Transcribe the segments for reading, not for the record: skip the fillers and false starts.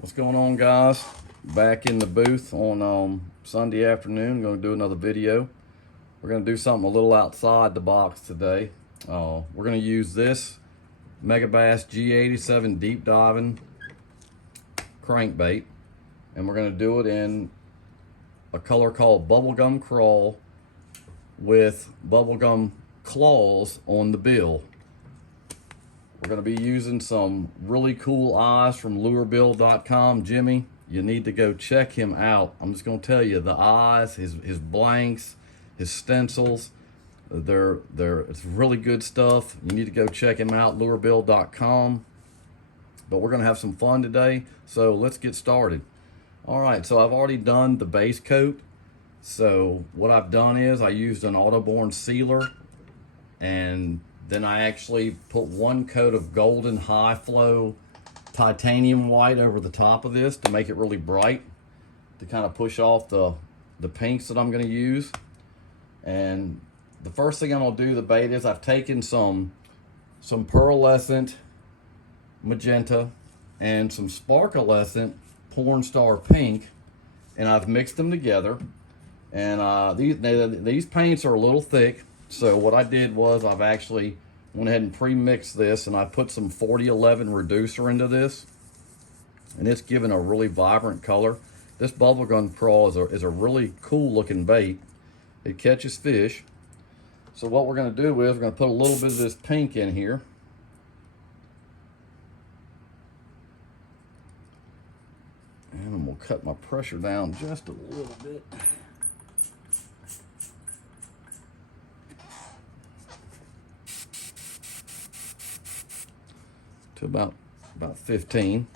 What's going on, guys? Back in the booth on Sunday afternoon. Going to do another video. We're going to do something a little outside the box today. We're going to use this Megabass G87 deep diving crankbait, and we're going to do it in a color called Bubblegum Craw with bubblegum claws on the bill. We're going to be using some really cool eyes from lurebill.com. Jimmy, you need to go check him out. I'm just going to tell you, the eyes, his blanks, his stencils, it's really good stuff. You need to go check him out, lurebill.com. But we're going to have some fun today, so let's get started. All right, so I've already done the base coat. So what I've done is I used an Autoborn sealer, and then I actually put one coat of golden high flow titanium white over the top of this to make it really bright, to kind of push off the pinks that I'm going to use. And the first thing I'm going to do the bait is I've taken some pearlescent magenta and some sparklescent porn star pink, and I've mixed them together. And these paints are a little thick, so what I did was I've actually went ahead and pre-mixed this, and I put some 4011 reducer into this, and it's giving a really vibrant color. This Bubblegum Craw is a really cool looking bait. It catches fish. So what we're going to do is we're going to put a little bit of this pink in here. And I'm going to cut my pressure down just a little bit. To about 15.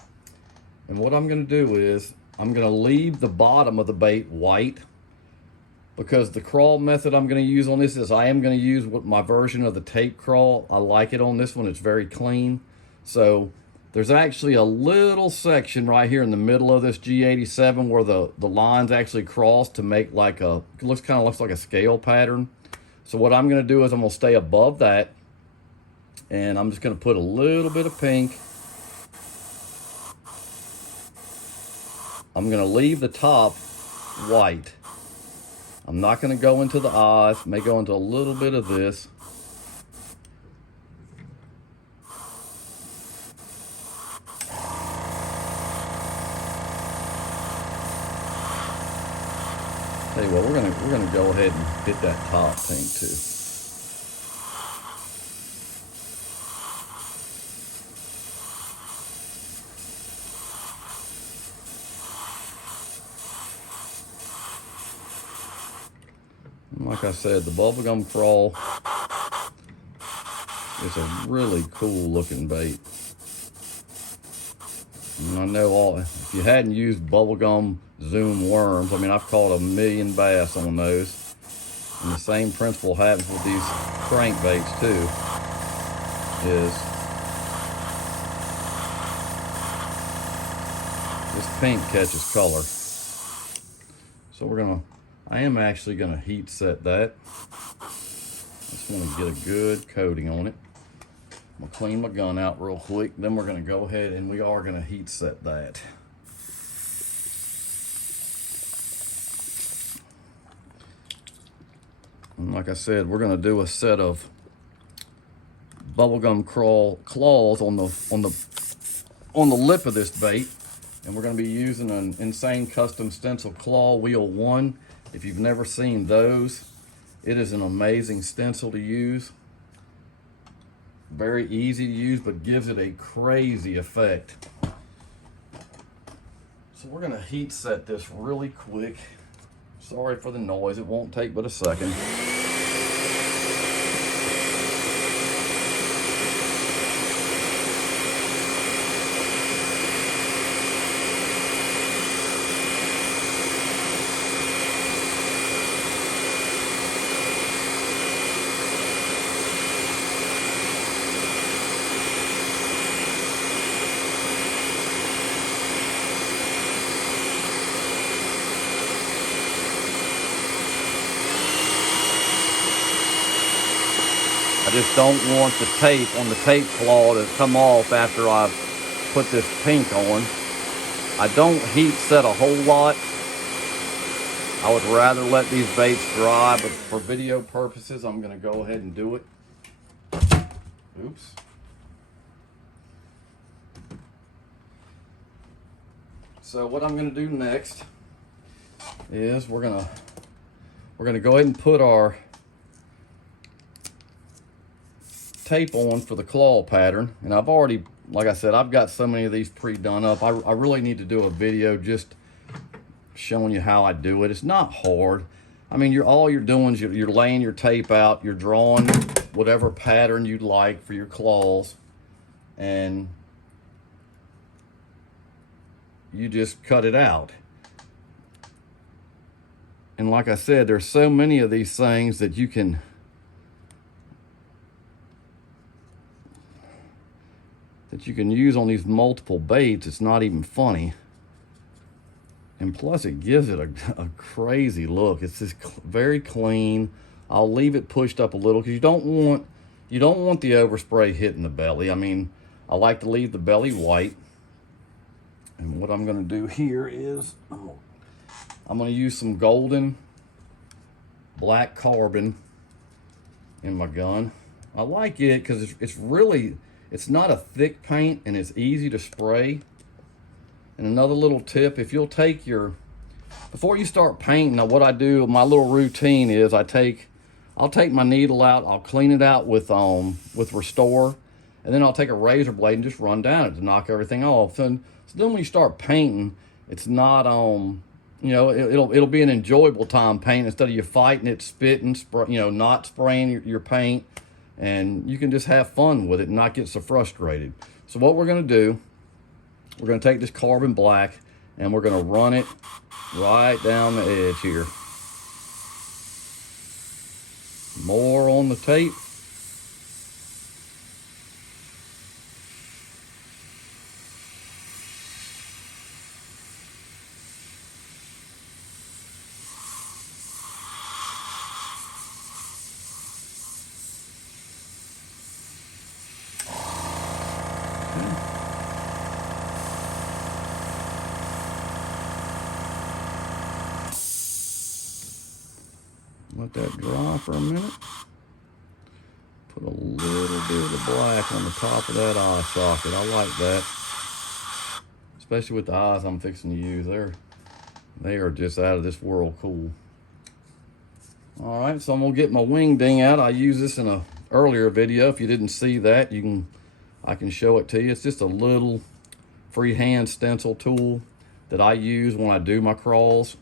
And what I'm going to do is I'm going to leave the bottom of the bait white, because the crawl method I'm going to use on this is I am going to use my version of the tape crawl. I like it on this one. It's very clean. So there's actually a little section right here in the middle of this G87 where the lines actually cross to make like it looks like a scale pattern. So what I'm going to do is I'm going to stay above that, and I'm just going to put a little bit of pink. I'm going to leave the top white. I'm not going to go into the eyes. May go into a little bit of this. Tell you what, we're going to go ahead and hit that top pink too. Like I said, the Bubblegum Craw is a really cool looking bait. And I know if you hadn't used Bubblegum Zoom worms, I mean, I've caught 1,000,000 bass on those. And the same principle happens with these crankbaits too, is this pink catches color. So I am actually going to heat set that. Just want to get a good coating on it. I'm going to clean my gun out real quick. Then we're going to go ahead and we are going to heat set that. And like I said, we're going to do a set of Bubblegum Craw claws on the lip of this bait. And we're going to be using an Insane Custom Stencil Claw Wheel 1. If you've never seen those, it is an amazing stencil to use. Very easy to use, but gives it a crazy effect. So we're going to heat set this really quick. Sorry for the noise, it won't take but a second. I just don't want the tape on the tape claw to come off after I've put this pink on. I don't heat set a whole lot. I would rather let these baits dry, but for video purposes, I'm gonna go ahead and do it. Oops. So what I'm gonna do next is we're gonna go ahead and put our tape on for the claw pattern. And I've already, like I said, I've got so many of these pre-done up. I really need to do a video just showing you how I do it. It's not hard. I mean, all you're doing is you're laying your tape out, you're drawing whatever pattern you'd like for your claws, and you just cut it out. And like I said, there's so many of these things that you can use on these multiple baits. It's not even funny. And plus it gives it a crazy look. It's just very clean. I'll leave it pushed up a little because you don't want the overspray hitting the belly. I mean, I like to leave the belly white. And what I'm gonna do here is I'm gonna use some golden black carbon in my gun. I like it because it's not a thick paint and it's easy to spray. And another little tip, if you'll take before you start painting, now what I do, my little routine is I'll take my needle out, I'll clean it out with Restore, and then I'll take a razor blade and just run down it to knock everything off. So then when you start painting, it's not, you know, it'll be an enjoyable time painting instead of you fighting it, spitting, not spraying your paint, and you can just have fun with it and not get so frustrated. So what we're gonna do, we're gonna take this carbon black and we're gonna run it right down the edge here. More on the tape. Let that dry for a minute. Put a little bit of the black on the top of that eye socket. I like that. Especially with the eyes I'm fixing to use. They are just out of this world cool. All right, so I'm gonna get my wing ding out. I used this in a earlier video. If you didn't see that, I can show it to you. It's just a little freehand stencil tool that I use when I do my crawls.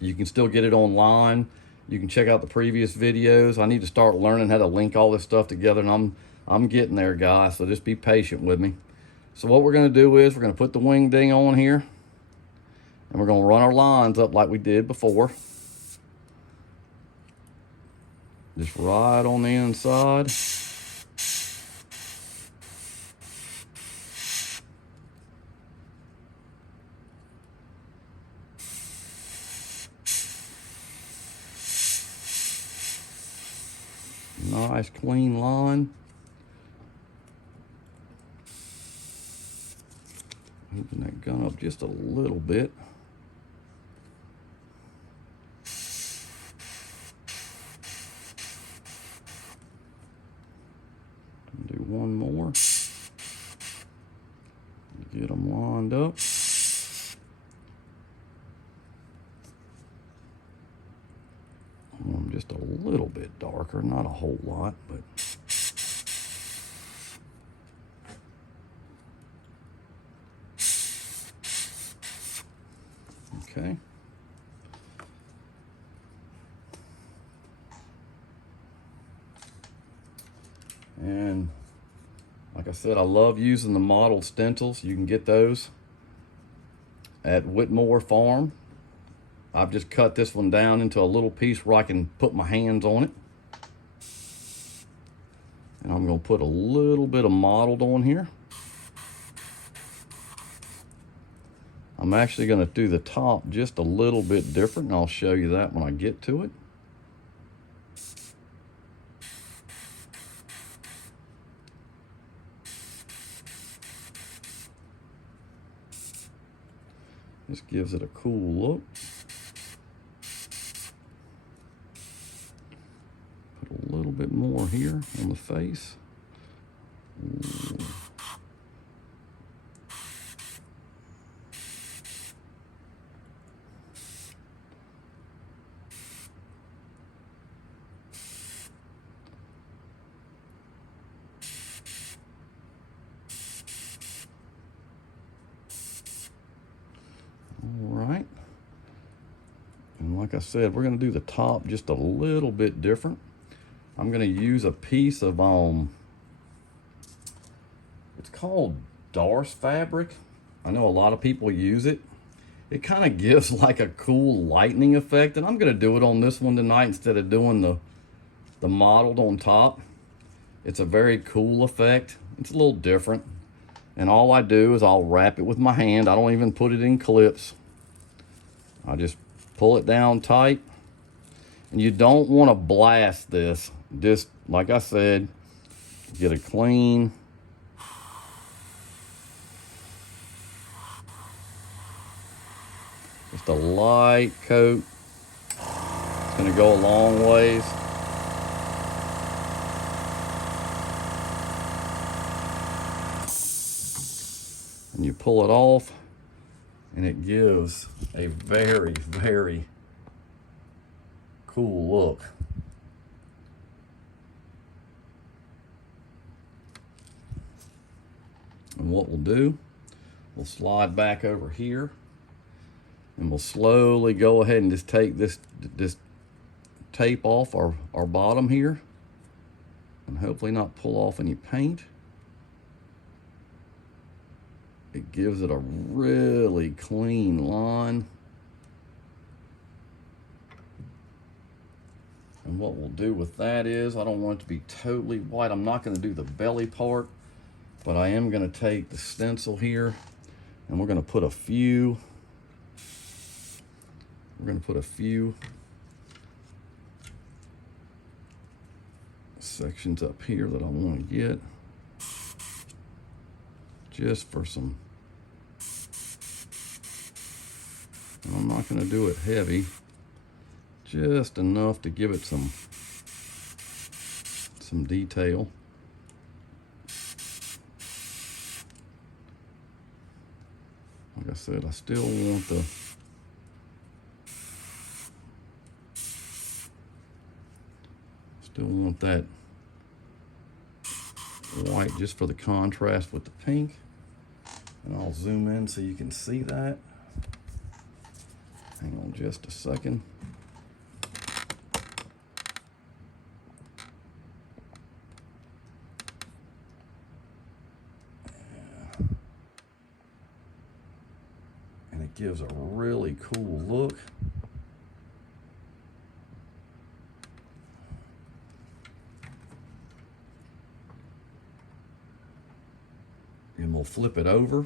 You can still get it online. You can check out the previous videos. I need to start learning how to link all this stuff together, and I'm getting there, guys, so just be patient with me. So what we're gonna do is we're gonna put the wing ding on here, and we're gonna run our lines up like we did before. Just right on the inside. Nice clean line. Open that gun up just a little bit. Do one more. Get them lined up. Just a little bit darker, not a whole lot, but okay. And like I said, I love using the modeled stencils. You can get those at Whitmore Farm. I've just cut this one down into a little piece where I can put my hands on it. And I'm gonna put a little bit of mottled on here. I'm actually gonna do the top just a little bit different, and I'll show you that when I get to it. Just gives it a cool look. Put a little bit more here on the face. Ooh. All right. And like I said, we're going to do the top just a little bit different. I'm going to use a piece of, it's called Darce fabric. I know a lot of people use it. It kind of gives like a cool lightning effect, and I'm going to do it on this one tonight instead of doing the mottled on top. It's a very cool effect. It's a little different. And all I do is I'll wrap it with my hand. I don't even put it in clips. I just pull it down tight. And you don't want to blast this. Just, like I said, get a clean, just a light coat. It's going to go a long ways. And you pull it off, and it gives a very, very cool look. And what we'll do, we'll slide back over here, and we'll slowly go ahead and just take this tape off our bottom here, and hopefully not pull off any paint. It gives it a really clean line. And what we'll do with that is, I don't want it to be totally white. I'm not going to do the belly part, but I am going to take the stencil here, and we're going to put a few sections up here that I want to get, just for some, and I'm not going to do it heavy, just enough to give it some detail. Like I said, I still want that white just for the contrast with the pink. And I'll zoom in so you can see that. Hang on just a second. And it gives a really cool look. And we'll flip it over,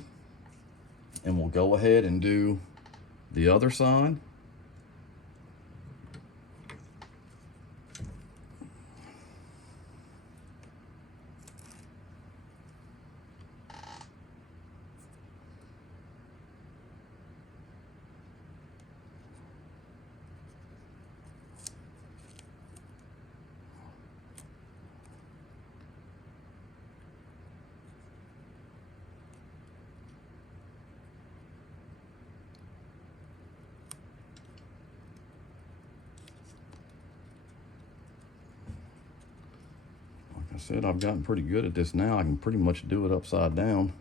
and we'll go ahead and do the other side. I said, I've gotten pretty good at this now. I can pretty much do it upside down.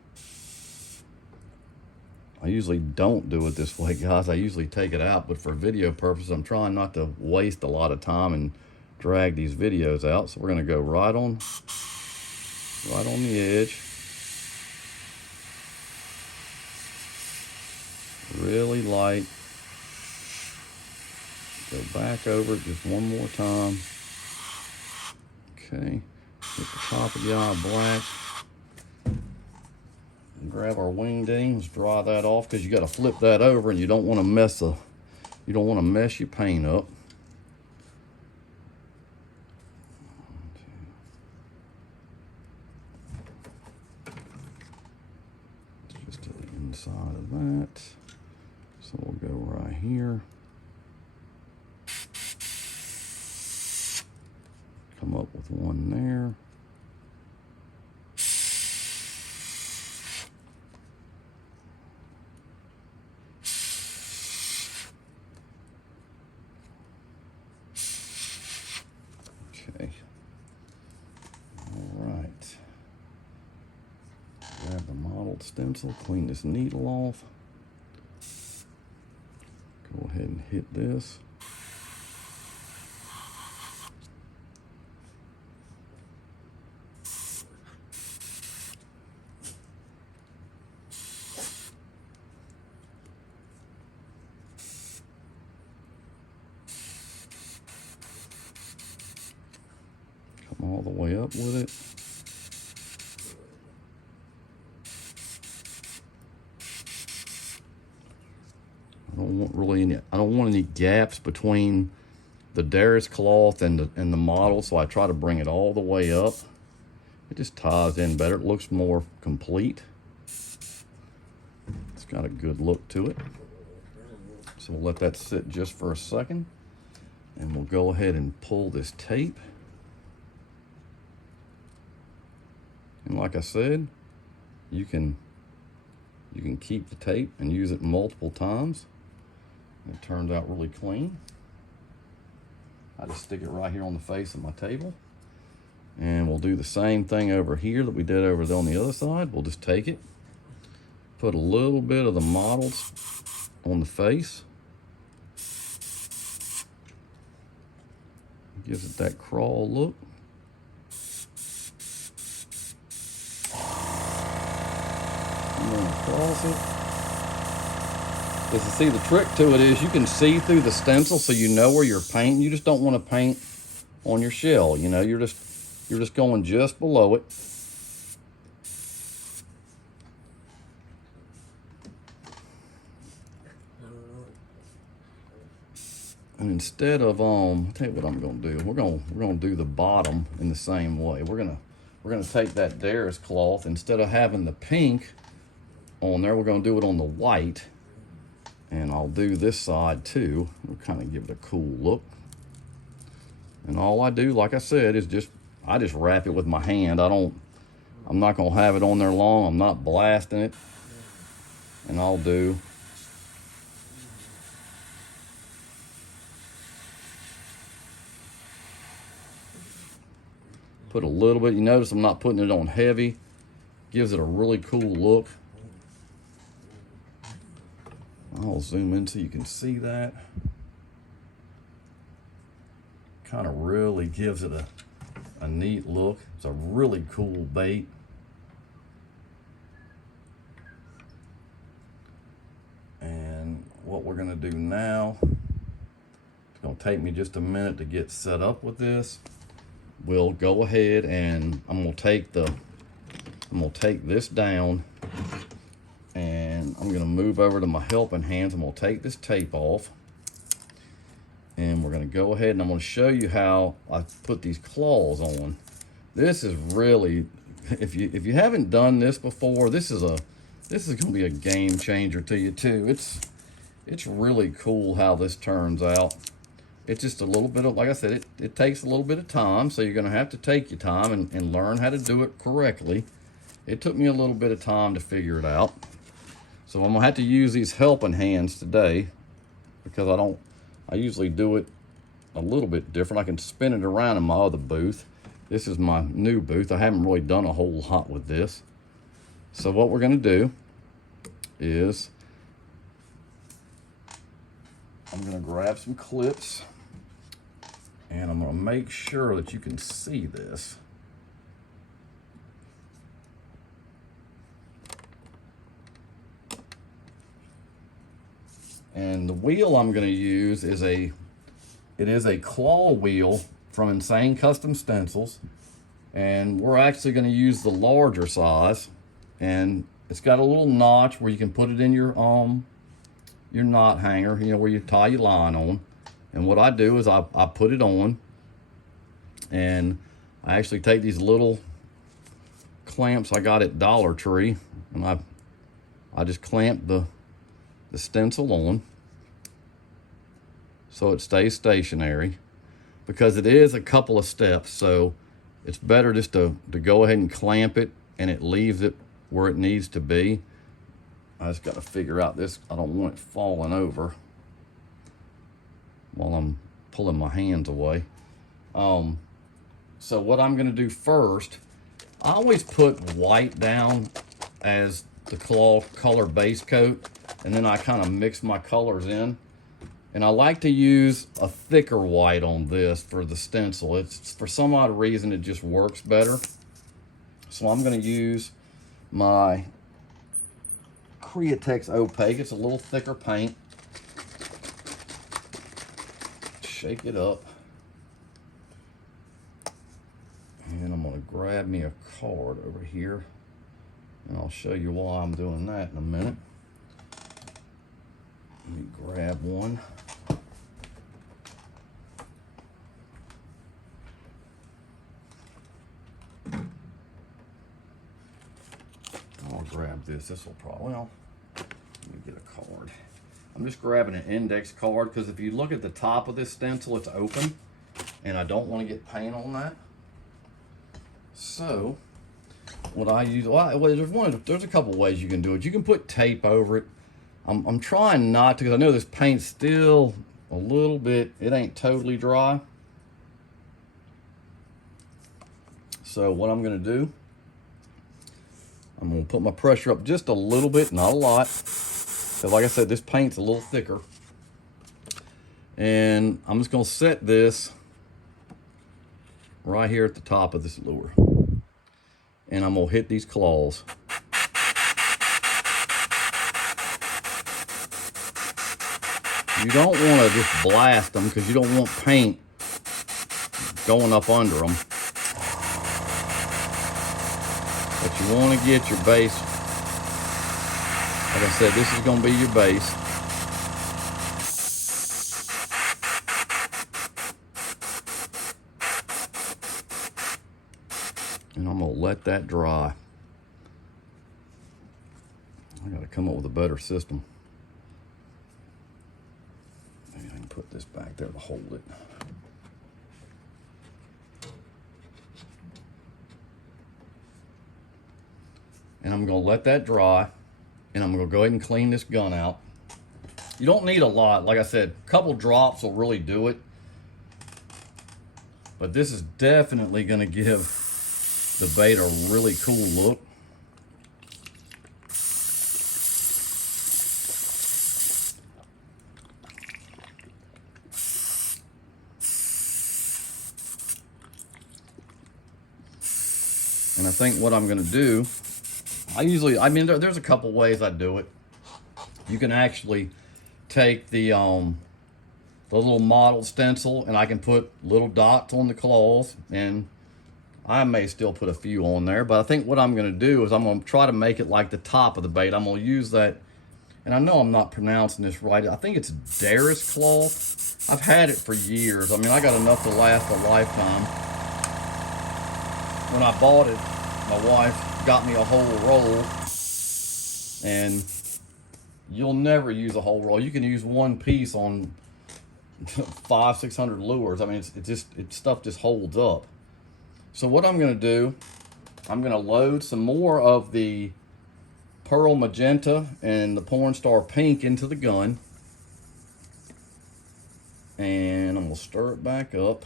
I usually don't do it this way, guys. I usually take it out, but for video purposes, I'm trying not to waste a lot of time and drag these videos out. So we're gonna go right on the edge. Really light. Go back over it just one more time. Okay. Get the top of the eye black. And grab our wingdings, dry that off, because you got to flip that over, and you don't want to mess your paint up. Just to the inside of that. So we'll go right here. Come up with one there. Okay. All right. Grab the mottled stencil, clean this needle off. Go ahead and hit this. Come all the way up with it. I don't want any gaps between the Darius cloth and the model, so I try to bring it all the way up. It just ties in better. It looks more complete. It's got a good look to it. So we'll let that sit just for a second, and we'll go ahead and pull this tape. And like I said, you can keep the tape and use it multiple times. It turns out really clean. I just stick it right here on the face of my table. And we'll do the same thing over here that we did over there on the other side. We'll just take it, put a little bit of the models on the face. Gives it that crawl look. And then across it. Because see, the trick to it is you can see through the stencil, so you know where you're painting. You just don't want to paint on your shell. You know, you're just going just below it. And instead of I'll tell you what I'm going to do. We're going to do the bottom in the same way. We're going to take that Darius cloth, instead of having the pink on there, we're going to do it on the white. And I'll do this side too. We'll kind of give it a cool look. And all I do, like I said, is I just wrap it with my hand. I'm not gonna have it on there long. I'm not blasting it. And I'll do put a little bit. You notice I'm not putting it on heavy. Gives it a really cool look. I'll zoom in so you can see that. Kind of really gives it a neat look. It's a really cool bait. And what we're gonna do now, it's gonna take me just a minute to get set up with this. We'll go ahead and I'm gonna take this down, and I'm gonna move over to my helping hands. I'm gonna take this tape off, and we're gonna go ahead and I'm gonna show you how I put these claws on. This is really, if you haven't done this before, this is gonna be a game changer to you too. It's really cool how this turns out. It's just a little bit of, like I said, it takes a little bit of time, so you're gonna have to take your time and learn how to do it correctly. It took me a little bit of time to figure it out. So I'm gonna have to use these helping hands today, because I usually do it a little bit different. I can spin it around in my other booth. This is my new booth. I haven't really done a whole lot with this. So what we're gonna do is I'm gonna grab some clips, and I'm gonna make sure that you can see this. And the wheel I'm going to use is it is a claw wheel from Insane Custom Stencils, and we're actually going to use the larger size. And it's got a little notch where you can put it in your knot hanger, you know, where you tie your line on. And what I do is I put it on, and I actually take these little clamps I got at Dollar Tree, and I just clamp the stencil on. so it stays stationary, because it is a couple of steps, so it's better just to go ahead and clamp it, and it leaves it where it needs to be. I just got to figure out this. I don't want it falling over while I'm pulling my hands away. So what I'm going to do first, I always put white down as the claw color base coat, and then I kind of mix my colors in. And I like to use a thicker white on this for the stencil. It's, for some odd reason, it just works better. So I'm going to use my Createx Opaque. It's a little thicker paint. Shake it up. And I'm going to grab me a card over here. And I'll show you why I'm doing that in a minute. Let me grab one. I'll grab this. This will probably, well, let me get a card. I'm just grabbing an index card because if you look at the top of this stencil, it's open, and I don't want to get paint on that. So what I use, well, there's a couple ways you can do it. You can put tape over it. I'm trying not to, because I know this paint's still a little bit, it ain't totally dry. So what I'm going to do, I'm going to put my pressure up just a little bit, not a lot. Because like I said, this paint's a little thicker. And I'm just going to set this right here at the top of this lure. And I'm going to hit these claws. You don't want to just blast them because you don't want paint going up under them. But you want to get your base. Like I said, this is going to be your base. And I'm going to let that dry. I got to come up with a better system. Maybe I can put this back there to hold it. And I'm going to let that dry, and I'm going to go ahead and clean this gun out. You don't need a lot. Like I said, a couple drops will really do it. But this is definitely going to give the bait a really cool look. And I think what I'm going to do, I mean, there's a couple ways I do it. You can actually take the little model stencil, and I can put little dots on the claws, and I may still put a few on there, but I think what I'm going to do is I'm going to try to make it like the top of the bait. I'm going to use that, and I know I'm not pronouncing this right. I think it's Darris cloth. I've had it for years. I mean, I got enough to last a lifetime. When I bought it, my wife got me a whole roll, and you'll never use a whole roll. You can use one piece on 500-600 lures. I mean, stuff just holds up. So what I'm going to do, I'm going to load some more of the Pearl Magenta and the Porn Star Pink into the gun, and I'm going to stir it back up.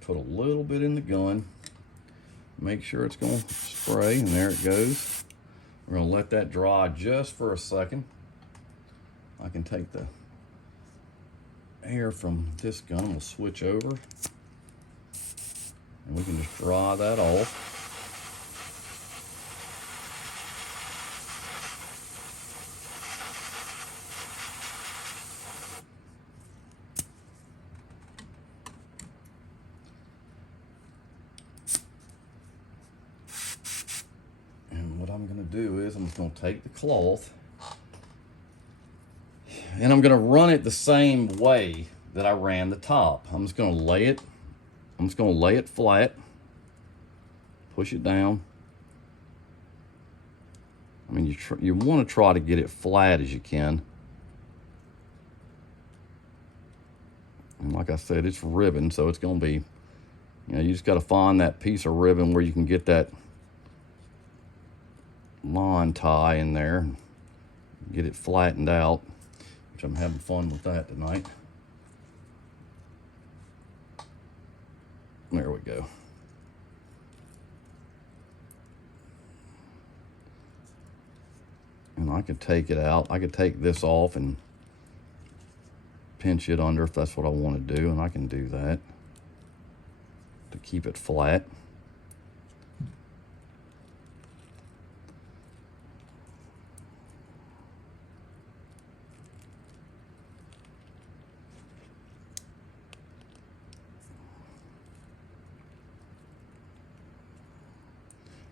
Put a little bit in the gun. Make sure it's going to spray, and there it goes. We're going to let that dry just for a second. I can take the air from this gun. I'm going to switch over, and we can just dry that off. I'm going to do is I'm just going to take the cloth, and I'm going to run it the same way that I ran the top. I'm just going to lay it flat, push it down, I mean, you want to try to get it flat as you can. And like I said, it's ribbon, so it's going to be, you know, you just got to find that piece of ribbon where you can get that line tie in there and get it flattened out, which I'm having fun with that tonight. There we go. And I could take it out. I could take this off and pinch it under if that's what I want to do, and I can do that to keep it flat.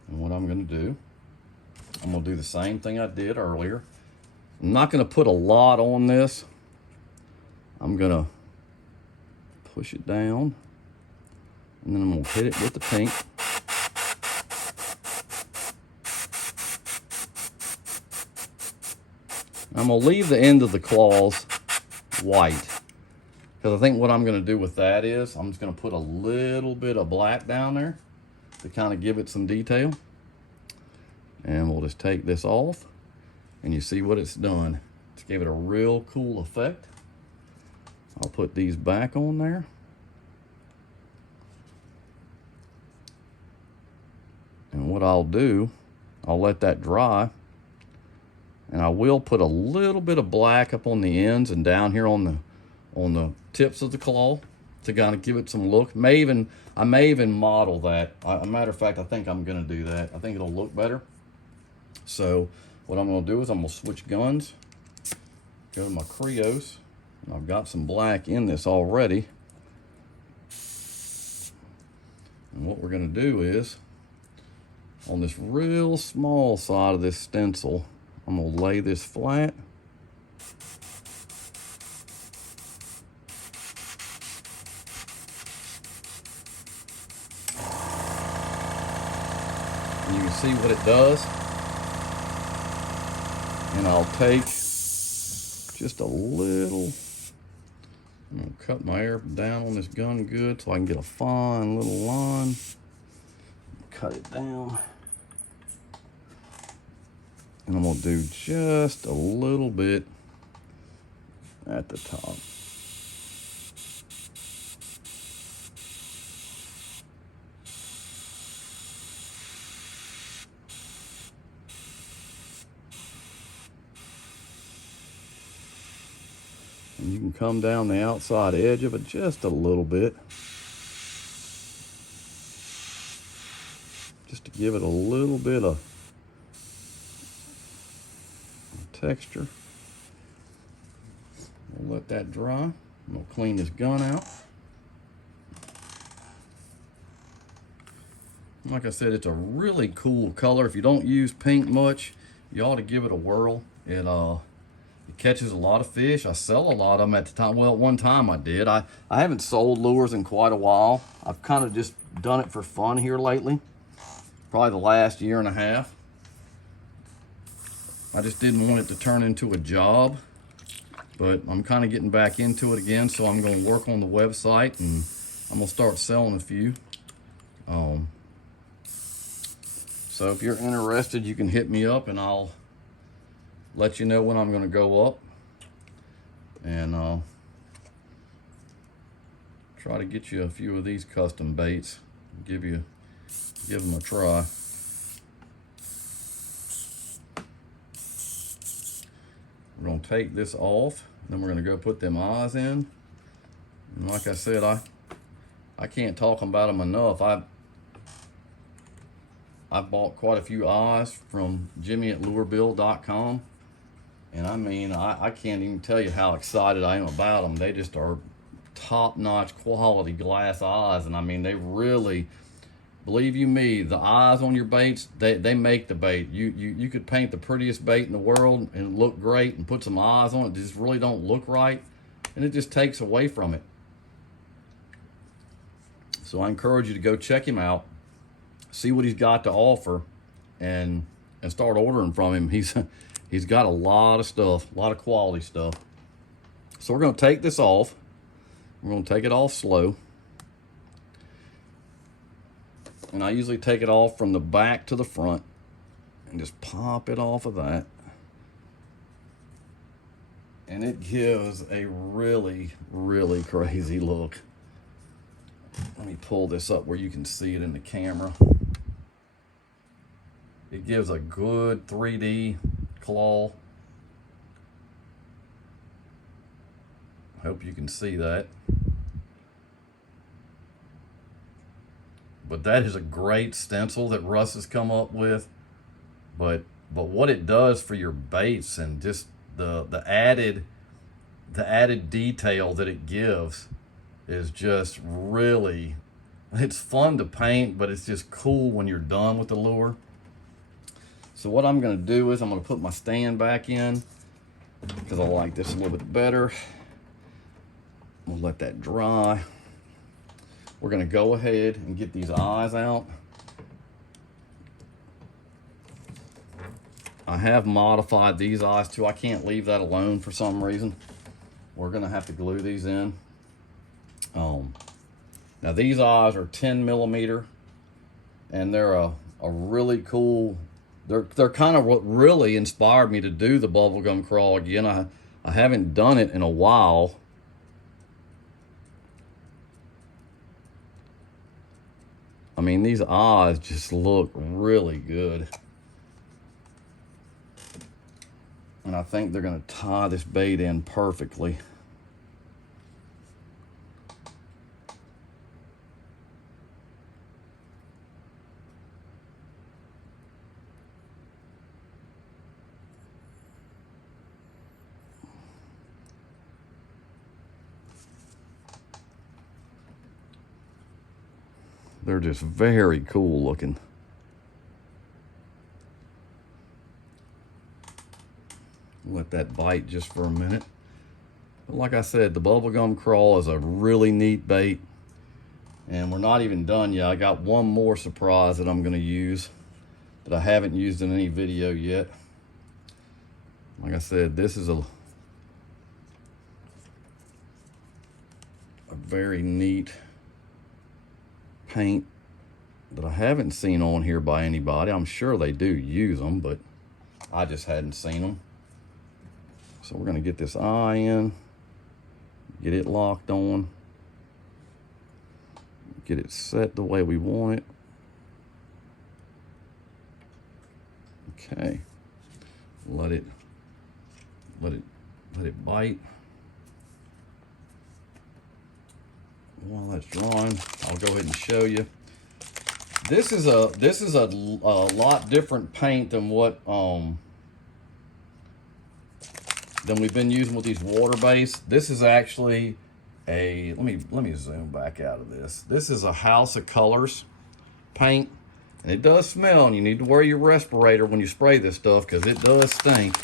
And what I'm going to do, I'm going to do the same thing I did earlier. I'm not going to put a lot on this. I'm going to push it down, and then I'm going to hit it with the pink. I'm going to leave the end of the claws white, because I think what I'm going to do with that is I'm just going to put a little bit of black down there to kind of give it some detail. And we'll just take this off, and you see what it's done. It's gave it a real cool effect. I'll put these back on there. And what I'll do, I'll let that dry, and I will put a little bit of black up on the ends and down here on the tips of the claw to kind of give it some look. I may even model that. As a matter of fact, I think I'm going to do that. I think it'll look better. So what I'm going to do is I'm going to switch guns, go to my Creos, and I've got some black in this already. And what we're going to do is, on this real small side of this stencil, I'm going to lay this flat. And you can see what it does. And I'll take just a little, I'm going to cut my air down on this gun good so I can get a fine little line. Cut it down. And I'm going to do just a little bit at the top. And you can come down the outside edge of it just a little bit, just to give it a little bit of texture. We'll let that dry. I'm going to clean this gun out. Like I said, it's a really cool color. If you don't use pink much, you ought to give it a whirl. It catches a lot of fish. I sell a lot of them at the time. Well, at one time I did. I haven't sold lures in quite a while. I've kind of just done it for fun here lately. Probably the last year and a half. I just didn't want it to turn into a job. But I'm kind of getting back into it again, so I'm going to work on the website, and I'm going to start selling a few. So if you're interested, you can hit me up, and I'll let you know when I'm going to go up, and try to get you a few of these custom baits. Give them a try. We're going to take this off, then we're going to go put them eyes in. And like I said, I can't talk about them enough. I've bought quite a few eyes from Jimmy@lurebill.com. And I mean, I can't even tell you how excited I am about them. They just are top-notch quality glass eyes. And I mean, they really, believe you me, the eyes on your baits, they make the bait. You could paint the prettiest bait in the world and look great and put some eyes on it. It just really don't look right. And it just takes away from it. So I encourage you to go check him out, see what he's got to offer, and and start ordering from him. He's got a lot of stuff, a lot of quality stuff. So we're gonna take this off. We're gonna take it off slow. And I usually take it off from the back to the front and just pop it off of that. And it gives a really, really crazy look. Let me pull this up where you can see it in the camera. It gives a good 3D claw. Hope you can see that. But that is a great stencil that Russ has come up with. But what it does for your baits and just the added detail that it gives is just really, it's fun to paint, but it's just cool when you're done with the lure. So what I'm gonna do is I'm gonna put my stand back in because I like this a little bit better. I'm gonna let that dry. We're gonna go ahead and get these eyes out. I have modified these eyes too. I can't leave that alone for some reason. We're gonna have to glue these in. Now these eyes are 10 millimeter and they're a really cool, they're kind of what really inspired me to do the bubblegum crawl again. I haven't done it in a while. I mean, these eyes just look really good. And I think they're gonna tie this bait in perfectly. They're just very cool looking. Let that bite just for a minute. But like I said, the bubblegum crawl is a really neat bait. And we're not even done yet. I got one more surprise that I'm gonna use that I haven't used in any video yet. Like I said, this is a very neat paint that I haven't seen on here by anybody. I'm sure they do use them, but I just hadn't seen them. So we're gonna get this eye in, get it locked on, get it set the way we want it. Okay, let it bite. While that's drawing, I'll go ahead and show you. This is a lot different paint than what than we've been using with these water base. This is actually a, let me zoom back out of this. This is a House of Colors paint, and it does smell, and you need to wear your respirator when you spray this stuff because it does stink.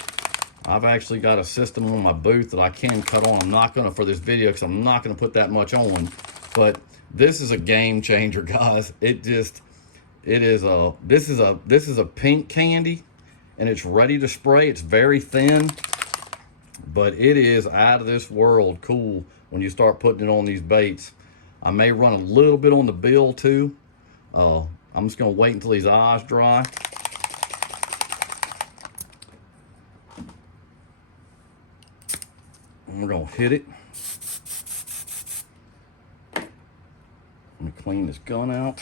I've actually got a system on my booth that I can cut on. I'm not gonna for this video because I'm not gonna put that much on, but this is a game changer, guys. This is a pink candy, and it's ready to spray. It's very thin, but it is out of this world cool when you start putting it on these baits. I may run a little bit on the bill too. I'm just gonna wait until these eyes dry. And we're gonna hit it. Let me clean this gun out.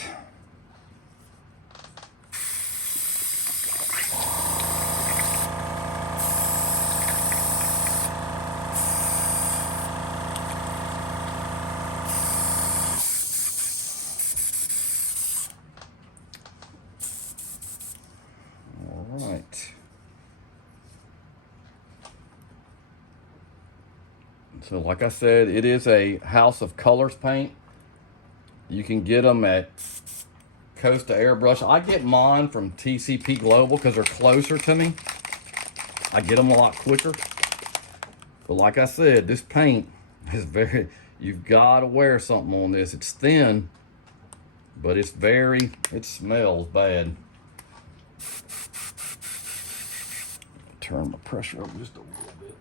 All right. So like I said, it is a House of Colors paint. You can get them at Costa Airbrush. I get mine from TCP Global because they're closer to me. I get them a lot quicker. But like I said, this paint is very, you've got to wear something on this. It's thin, but it smells bad. turn the pressure up just a little bit.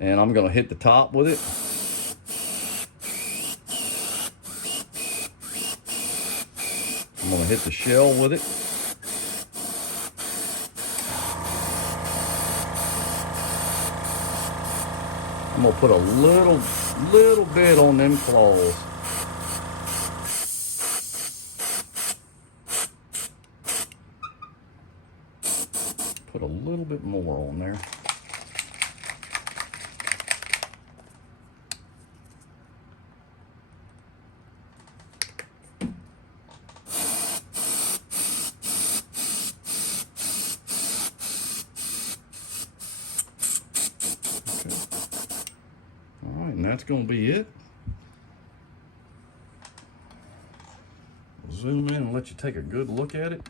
And I'm gonna hit the top with it. I'm gonna hit the shell with it. I'm gonna put a little bit on them claws. Put a little bit more on there. And that's going to be it. Zoom in and let you take a good look at it.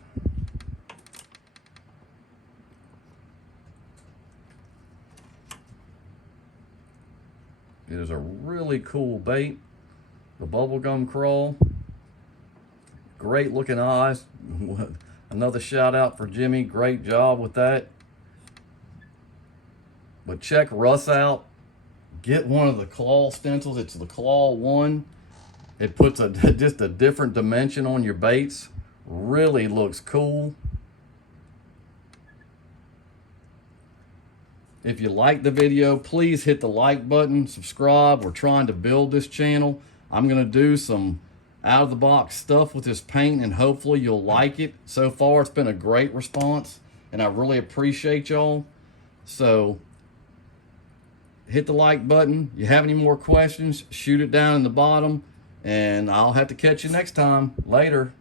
It is a really cool bait, the Bubblegum Craw. Great looking eyes. Another shout out for Jimmy, great job with that. But check Russ out. Get one of the Claw stencils. It's the Claw 1. It puts just a different dimension on your baits. Really looks cool. If you like the video, please hit the like button, subscribe. We're trying to build this channel. I'm gonna do some out of the box stuff with this paint and hopefully you'll like it. So far, it's been a great response and I really appreciate y'all. So hit the like button. You have any more questions, shoot it down in the bottom, and I'll have to catch you next time. Later.